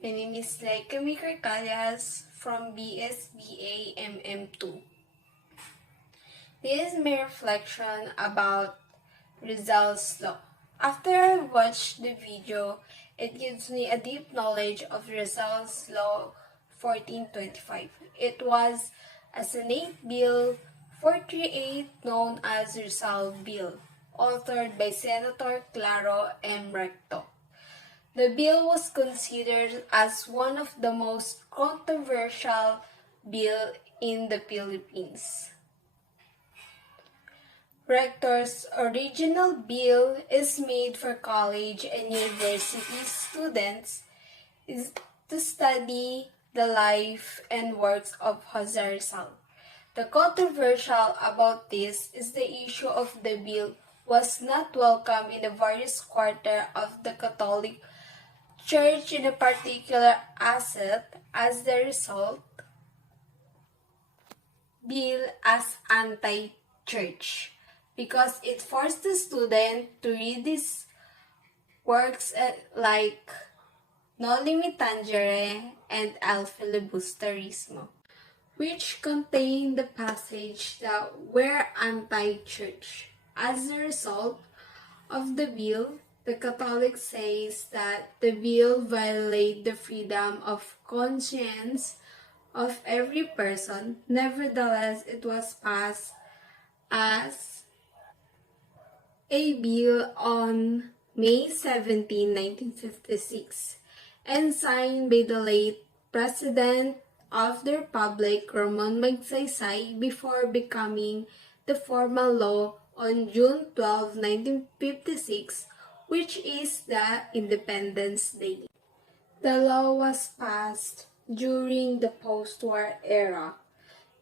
My name is Laika Mikarkalias from BSBA MM2. This is my reflection about Rizal's Law. After I watched the video, it gives me a deep knowledge of Rizal's Law 1425. It was a Senate Bill 438 known as Rizal Bill, authored by Senator Claro M. Recto. The bill was considered as one of the most controversial bill in the Philippines. Rector's original bill is made for college and university students to study the life and works of Jose Rizal. The controversial about this is the issue of the bill was not welcome in the various quarter of the Catholic Church in a particular asset as the result bill as anti-church because it forced the student to read these works like No Limit Tangere and El Filibusterismo, which contain the passage that were anti-church. As a result of the bill, the Catholic says that the bill violates the freedom of conscience of every person. Nevertheless, it was passed as a bill on May 17, 1956, and signed by the late President of the Republic, Ramon Magsaysay, before becoming the formal law on June 12, 1956, which is the Independence Day. The law was passed during the post-war era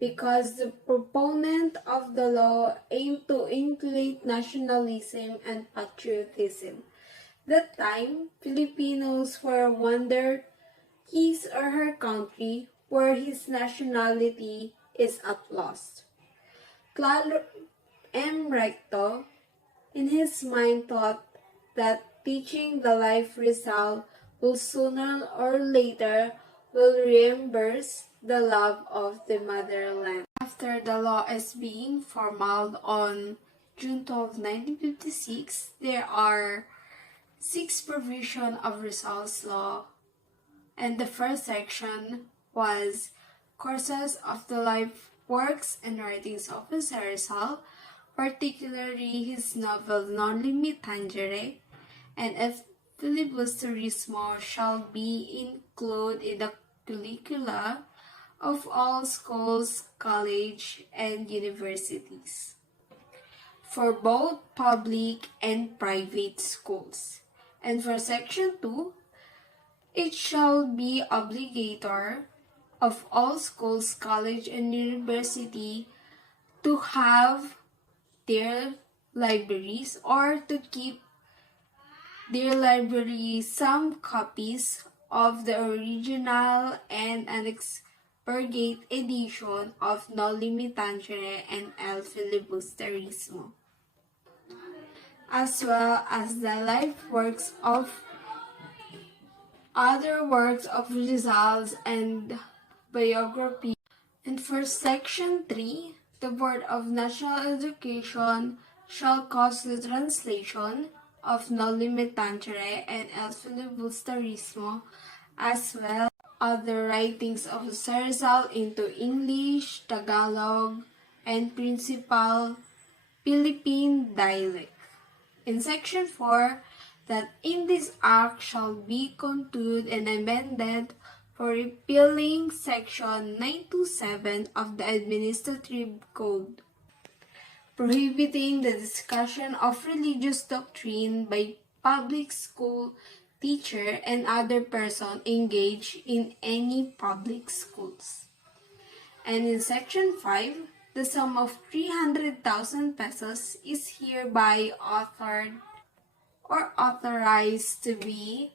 because the proponent of the law aimed to inculcate nationalism and patriotism. That time, Filipinos were wondered his or her country where his nationality is at loss. Claro M. Recto, in his mind, thought that teaching the life Rizal will sooner or later will reimburse the love of the motherland. After the law is being formaled on June 12, 1956, there are 6 provisions of Rizal's law, and the first section was courses of the life, works, and writings of Jose Rizal, particularly his novel Non Limit Tangere, and if filibusterismo shall be included in the curricula of all schools, college, and universities, for both public and private schools. And for Section 2, it shall be obligatory of all schools, college, and university to have their libraries or to keep their library some copies of the original and an expurgate edition of No Limit Tangere and El Filibusterismo, as well as the life works of other works of Rizal's and biography. And for Section 3, the Board of National Education shall cause the translation of No Limit Tangere and El Filibusterismo, as well as the writings of Rizal into English, Tagalog, and principal Philippine dialect. In Section 4, that in this act shall be continued and amended for repealing Section 927 of the Administrative Code, prohibiting the discussion of religious doctrine by public school teacher and other person engaged in any public schools. And in Section 5, the sum of 300,000 pesos is hereby authorized to be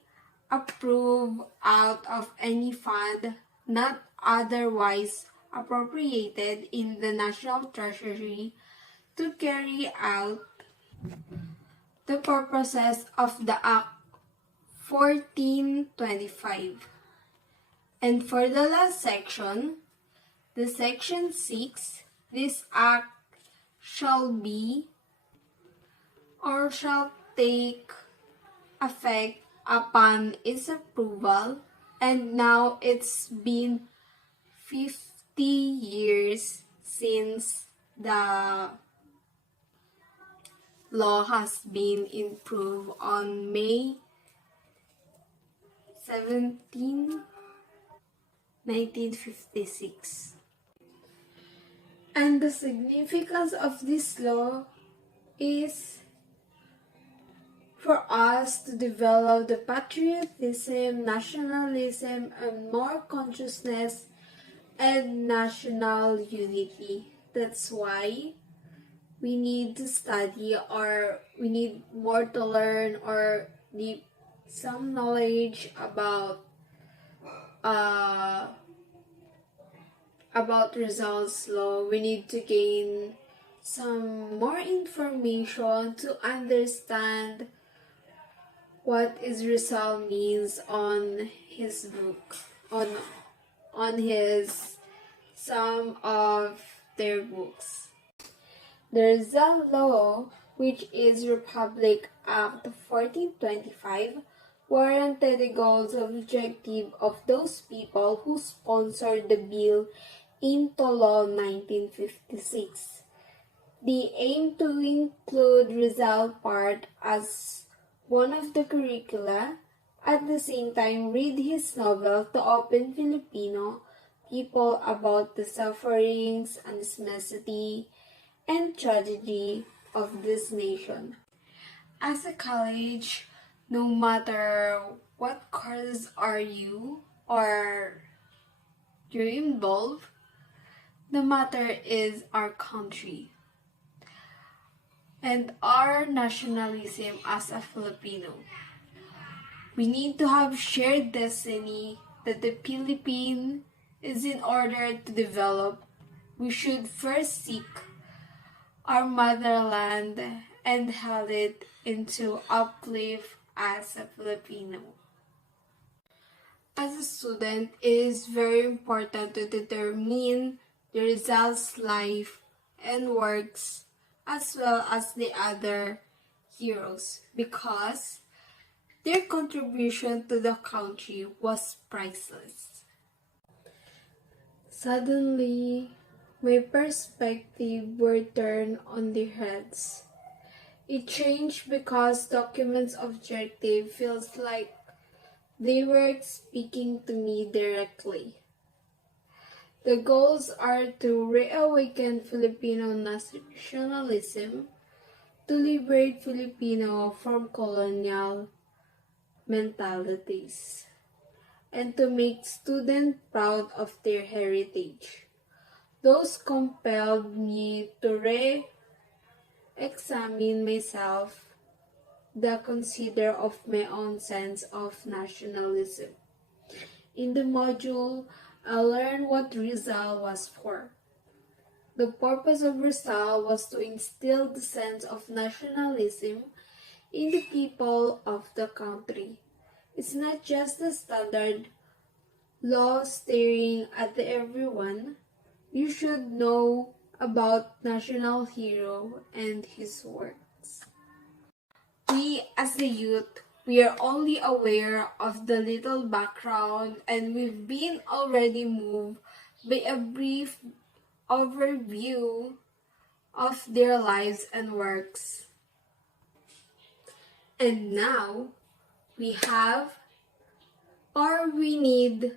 approved out of any fund not otherwise appropriated in the National Treasury to carry out the purposes of the Act 1425. And for the last section, the section 6, this act shall be or shall take effect upon its approval, and now it's been 50 years since the law has been improved on May 17, 1956. And the significance of this law is for us to develop the patriotism, nationalism, and more consciousness and national unity. That's why we need to study, or we need more to learn, or need some knowledge uh, about Rizal's law. We need to gain some more information to understand what is Rizal means on his book, on his some of their books. The Rizal Law, which is Republic Act 1425, warranted the goals and objective of those people who sponsored the bill into law 1956. They aim to include Rizal part as one of the curricula, at the same time read his novel to open Filipino people about the sufferings, necessity, and tragedy of this nation. As a college, no matter what courses are you or you're involved, the matter is our country and our nationalism as a Filipino. We need to have shared destiny that the Philippines is in order to develop. We should first seek our motherland and held it into uplift as a Filipino. As a student, it is very important to determine the Rizal's life and works as well as the other heroes, because their contribution to the country was priceless. Suddenly, my perspective were turned on their heads. It changed because documents objective feels like they were speaking to me directly. The goals are to reawaken Filipino nationalism, to liberate Filipino from colonial mentalities, and to make students proud of their heritage. Those compelled me to re-examine myself, the consider of my own sense of nationalism. In the module, I learned what Rizal was for. The purpose of Rizal was to instill the sense of nationalism in the people of the country. It's not just the standard law staring at everyone. You should know about national hero and his works. We as the youth, we are only aware of the little background, and we've been already moved by a brief overview of their lives and works. And now we need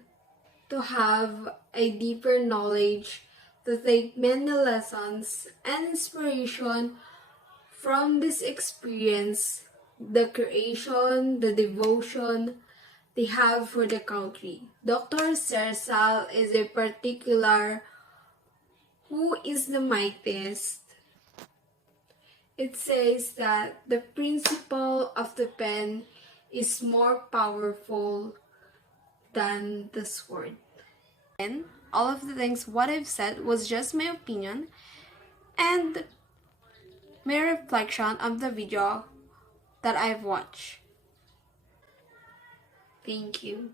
to have a deeper knowledge to take many lessons and inspiration from this experience, the creation, the devotion they have for the country. Dr. Rizal is a particular who is the mightiest. It says that the principle of the pen is more powerful than the sword. And all of the things what I've said was just my opinion and my reflection of the video that I've watched. Thank you.